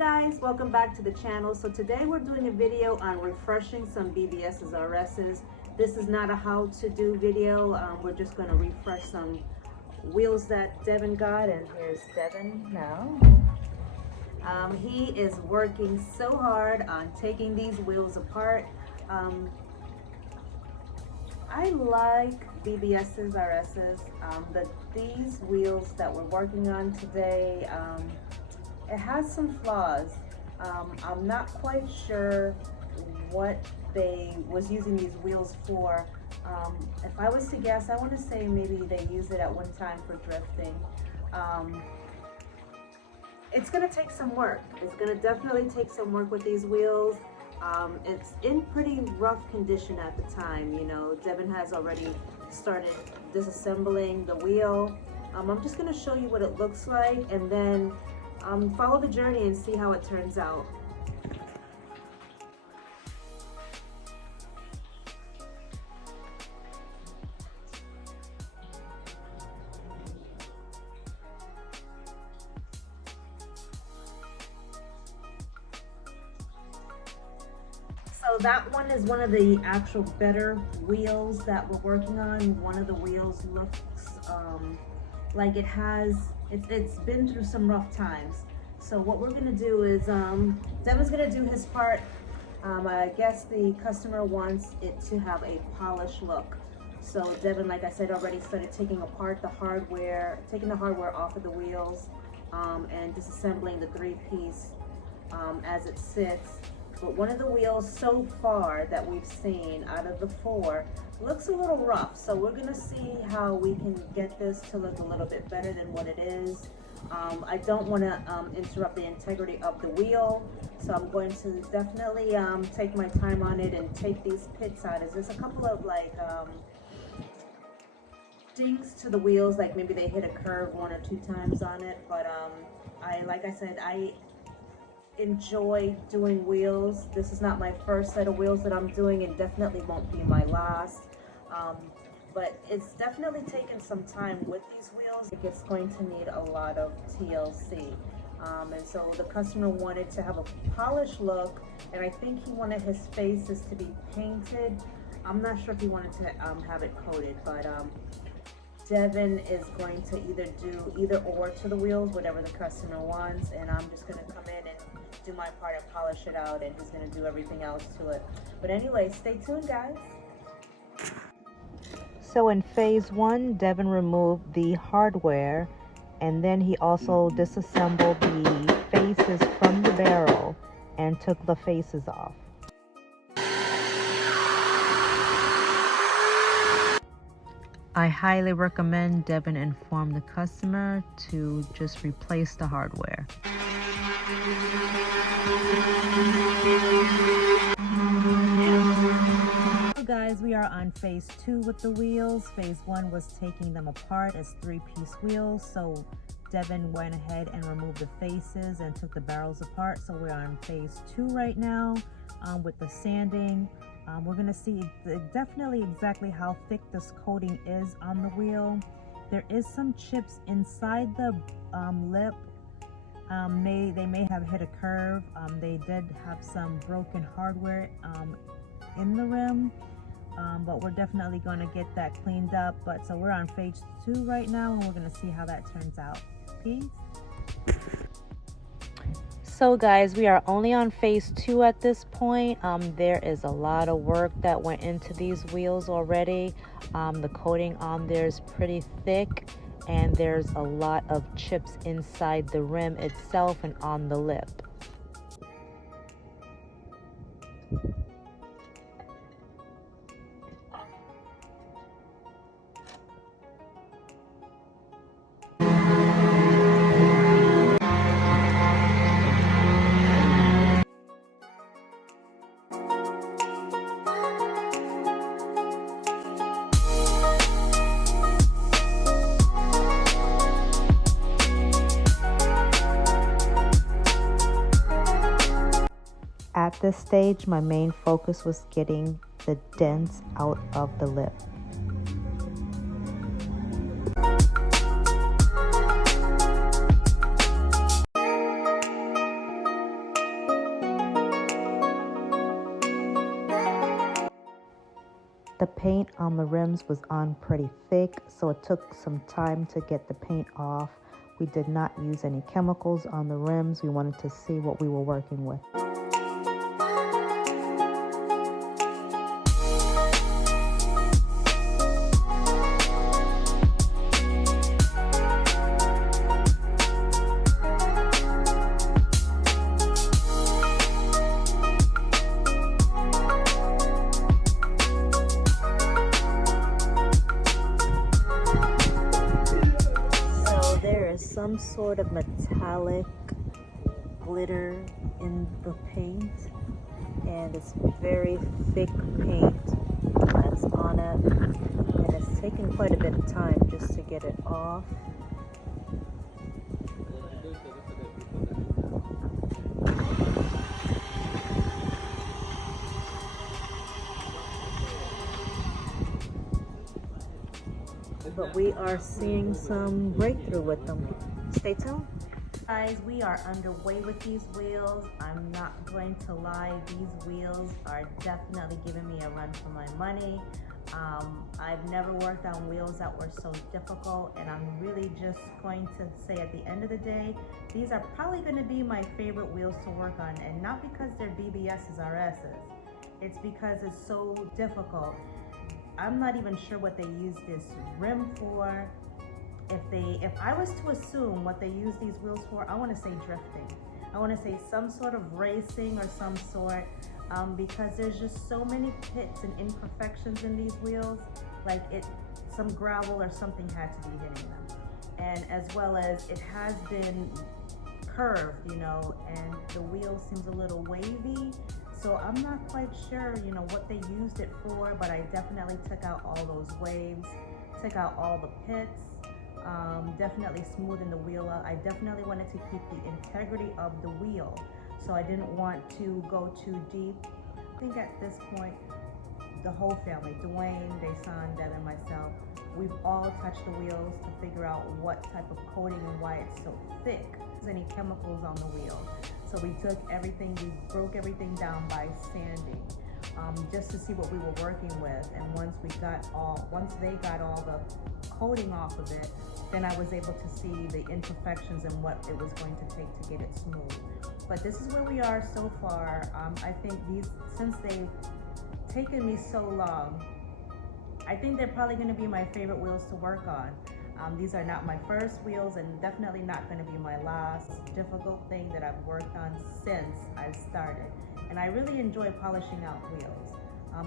guys, welcome back to the channel. So today we're doing a video on refreshing some BBS's RS's. This is not a how to do video. We're just going to refresh some wheels that Devin got, and here's Devin now. He is working so hard on taking these wheels apart. I like BBS's RS's. These wheels that we're working on today, it has some flaws. I'm not quite sure what they was using these wheels for. If I was to guess, I want to say maybe they used it at one time for drifting. It's going to take some work. It's going to definitely take some work with these wheels. It's in pretty rough condition at the time. You know, Devin has already started disassembling the wheel. I'm just going to show you what it looks like, and then follow the journey and see how it turns out. So that one is one of the actual better wheels that we're working on. One of the wheels looks like it's been through some rough times. So what we're gonna do is, Devin's gonna do his part. I guess the customer wants it to have a polished look. So Devin, like I said, already started taking apart the hardware, taking the hardware off of the wheels, and disassembling the three-piece as it sits. But one of the wheels so far that we've seen out of the four looks a little rough. So we're gonna see how we can get this to look a little bit better than what it is. I don't wanna interrupt the integrity of the wheel. So I'm going to definitely take my time on it and take these pits out. There's a couple of like dings to the wheels, like maybe they hit a curve 1 or 2 times on it. But like I said, I enjoy doing wheels. This is not my first set of wheels that I'm doing, and definitely won't be my last. But it's definitely taken some time with these wheels. It's going to need a lot of TLC. And so the customer wanted to have a polished look, and I think he wanted his faces to be painted. I'm not sure if he wanted to have it coated, but Devin is going to either do either or to the wheels, whatever the customer wants, and I'm just going to come in and do my part and polish it out, and he's going to do everything else to it. But anyway, stay tuned, guys. So in phase 1, Devin removed the hardware, and then he also disassembled the faces from the barrel and took the faces off. I highly recommend Devin inform the customer to just replace the hardware. So guys, we are on phase 2 with the wheels. Phase 1 was taking them apart as 3-piece wheels. So Devin went ahead and removed the faces and took the barrels apart. So we're on phase 2 right now with the sanding. We're going to see definitely exactly how thick this coating is on the wheel. There is some chips inside the lip. They may have hit a curve. They did have some broken hardware in the rim, but we're definitely going to get that cleaned up. But so we're on phase 2 right now, and we're going to see how that turns out. Peace. So guys, we are only on phase 2 at this point. There is a lot of work that went into these wheels already. The coating on there is pretty thick, and there's a lot of chips inside the rim itself and on the lip. At this stage, my main focus was getting the dents out of the lip. The paint on the rims was on pretty thick, so it took some time to get the paint off. We did not use any chemicals on the rims. We wanted to see what we were working with. Some sort of metallic glitter in the paint, and it's very thick paint that's on it, and it's taken quite a bit of time just to get it off. But we are seeing some breakthrough with them. Stay tuned. Guys, we are underway with these wheels. I'm not going to lie, these wheels are definitely giving me a run for my money. I've never worked on wheels that were so difficult, and I'm really just going to say at the end of the day, these are probably going to be my favorite wheels to work on, and not because they're BBS's or S's. It's because it's so difficult. I'm not even sure what they use this rim for. If I was to assume what they use these wheels for, I want to say drifting. I want to say some sort of racing or some sort, because there's just so many pits and imperfections in these wheels. Like some gravel or something had to be hitting them. And as well as it has been curved, you know, and the wheel seems a little wavy. So I'm not quite sure, you know, what they used it for, but I definitely took out all those waves, took out all the pits, definitely smoothing the wheel out. I definitely wanted to keep the integrity of the wheel, so I didn't want to go too deep. I think at this point, the whole family, Dwayne, Desan, Devin, myself, we've all touched the wheels to figure out what type of coating and why it's so thick. There's any chemicals on the wheel. So we took everything, we broke everything down by sanding, just to see what we were working with. And once they got all the coating off of it, then I was able to see the imperfections and what it was going to take to get it smooth. But this is where we are so far. I think since they've taken me so long, I think they're probably going to be my favorite wheels to work on. These are not my first wheels, and definitely not going to be my last difficult thing that I've worked on since I started. And I really enjoy polishing out wheels.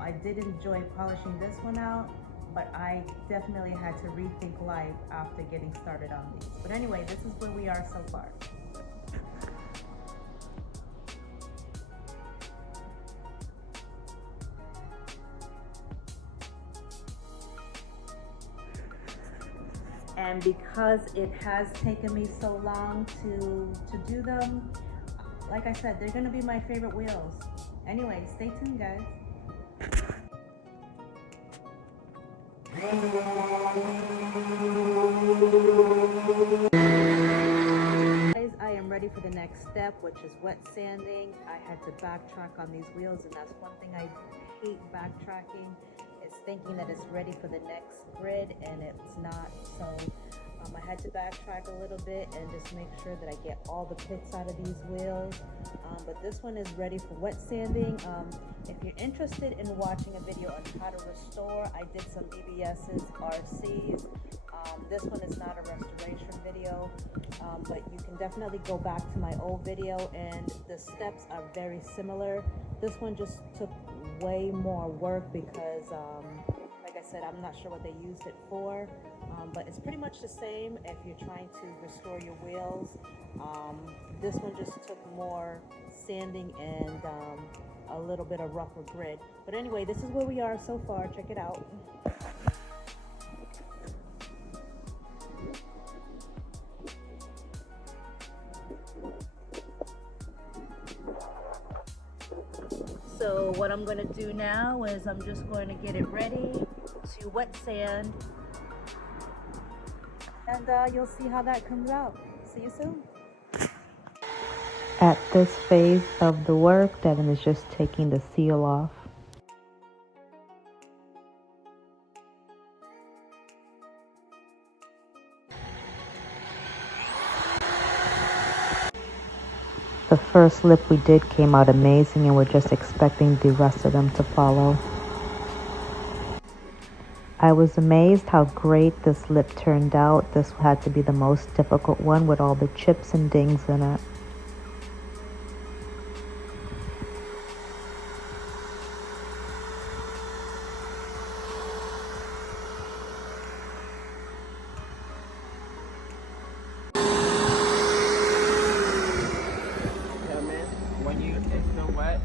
I did enjoy polishing this one out, but I definitely had to rethink life after getting started on these. But anyway, this is where we are so far. And because it has taken me so long to do them, like I said, they're gonna be my favorite wheels. Anyway, stay tuned, guys. Guys, I am ready for the next step, which is wet sanding. I had to backtrack on these wheels, and that's one thing I hate backtracking. It's thinking that it's ready for the next grid, and it's not. So I had to backtrack a little bit and just make sure that I get all the pits out of these wheels. But this one is ready for wet sanding. If you're interested in watching a video on how to restore, I did some BBS's, RCs. This one is not a restoration video, but you can definitely go back to my old video, and the steps are very similar. This one just took way more work because like I said, I'm not sure what they used it for, but it's pretty much the same if you're trying to restore your wheels. This one just took more sanding and a little bit of rougher grid. But anyway, this is where we are so far. Check it out. So what I'm going to do now is I'm just going to get it ready to wet sand, and you'll see how that comes out. See you soon. At this phase of the work, Devin is just taking the seal off. The first lip we did came out amazing, and we're just expecting the rest of them to follow. I was amazed how great this lip turned out. This had to be the most difficult one with all the chips and dings in it. When it's still wet.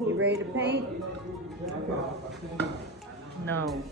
You ready to paint? No.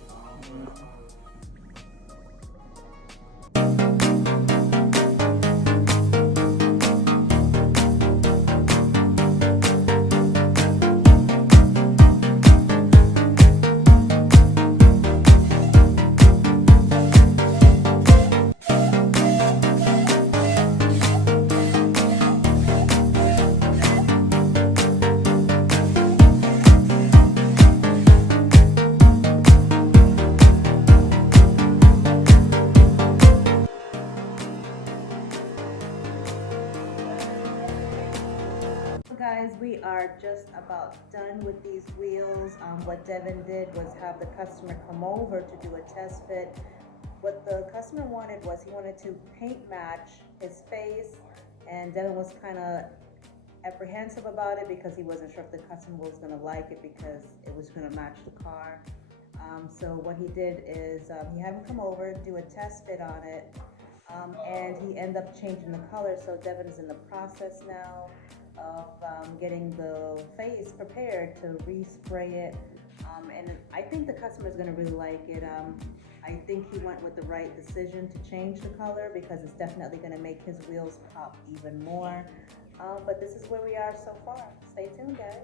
Guys, we are just about done with these wheels. What Devin did was have the customer come over to do a test fit. What the customer wanted was he wanted to paint match his face, and Devin was kind of apprehensive about it because he wasn't sure if the customer was going to like it because it was going to match the car. So what he did is he had him come over, do a test fit on it, and he ended up changing the color. So Devin is in the process now of getting the face prepared to respray it, and I think the customer is going to really like it. I think he went with the right decision to change the color because it's definitely going to make his wheels pop even more. But this is where we are so far. Stay tuned, guys.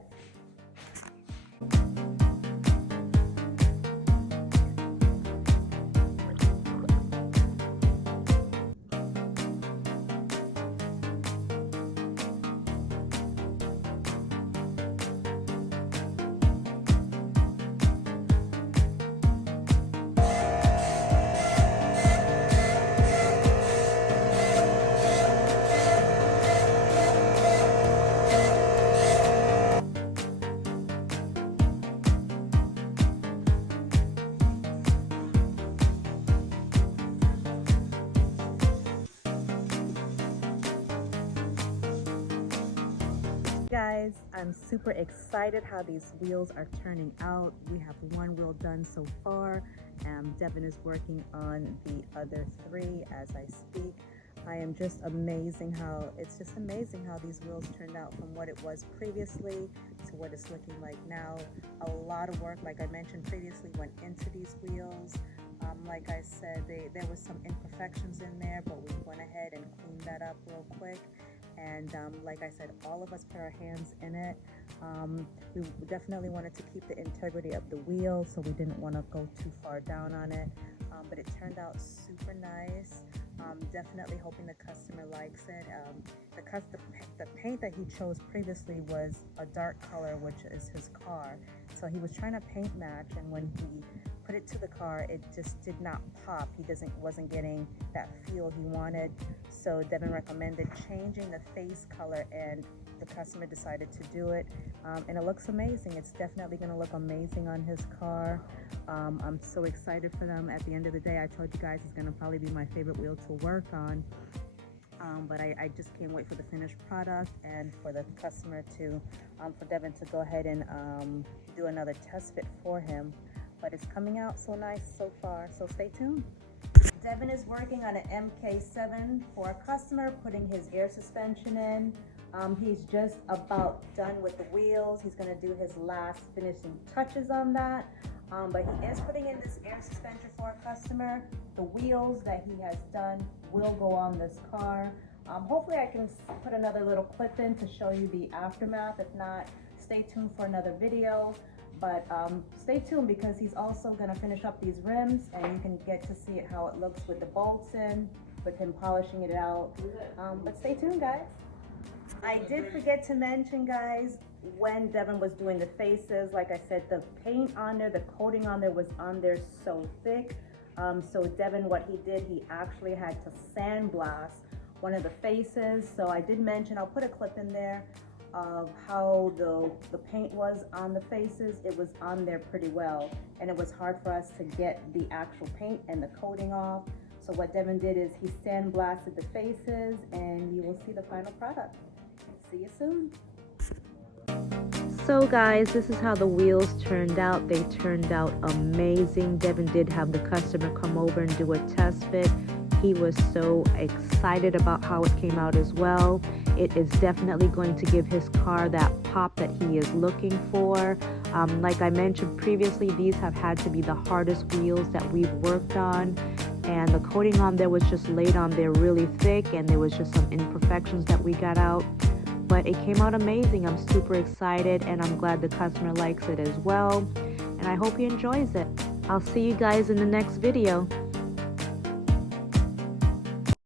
Guys, I'm super excited how these wheels are turning out. We have one wheel done so far. Devin is working on the other three as I speak. I am just amazing how these wheels turned out from what it was previously to what it's looking like now. A lot of work, like I mentioned previously, went into these wheels. Like I said, there was some imperfections in there, but we went ahead and cleaned that up real quick. And like I said, all of us put our hands in it. We definitely wanted to keep the integrity of the wheel, so we didn't want to go too far down on it. But it turned out super nice. Definitely hoping the customer likes it. The paint that he chose previously was a dark color, which is his car. So he was trying to paint match, and when he put it to the car, it just did not pop. He wasn't getting that feel he wanted. So Devin recommended changing the face color, and the customer decided to do it. And it looks amazing. It's definitely going to look amazing on his car. I'm so excited for them. At the end of the day, I told you guys it's going to probably be my favorite wheel to work on. But I just can't wait for the finished product and for the customer to, for Devin to go ahead and do another test fit for him. But it's coming out so nice so far, so stay tuned. Devin is working on an Mk7 for a customer, putting his air suspension in. He's just about done with the wheels. He's going to do his last finishing touches on that. But he is putting in this air suspension for a customer. The wheels that he has done will go on this car. Hopefully I can put another little clip in to show you the aftermath. If not, stay tuned for another video. But stay tuned because he's also going to finish up these rims, and you can get to see it, how it looks with the bolts in, with him polishing it out. But stay tuned, guys. I did forget to mention, guys, when Devin was doing the faces, like I said, the paint on there, the coating on there was on there so thick. So Devin, what he did, he actually had to sandblast one of the faces. So I did mention, I'll put a clip in there of how the paint was on the faces. It was on there pretty well, and it was hard for us to get the actual paint and the coating off. So what Devin did is he sandblasted the faces, and you will see the final product. See you soon. So guys, this is how the wheels turned out. They turned out amazing. Devin did have the customer come over and do a test fit. He was so excited about how it came out as well. It is definitely going to give his car that pop that he is looking for. Like I mentioned previously, these have had to be the hardest wheels that we've worked on. And the coating on there was just laid on there really thick, and there was just some imperfections that we got out. But it came out amazing. I'm super excited, and I'm glad the customer likes it as well. And I hope he enjoys it. I'll see you guys in the next video.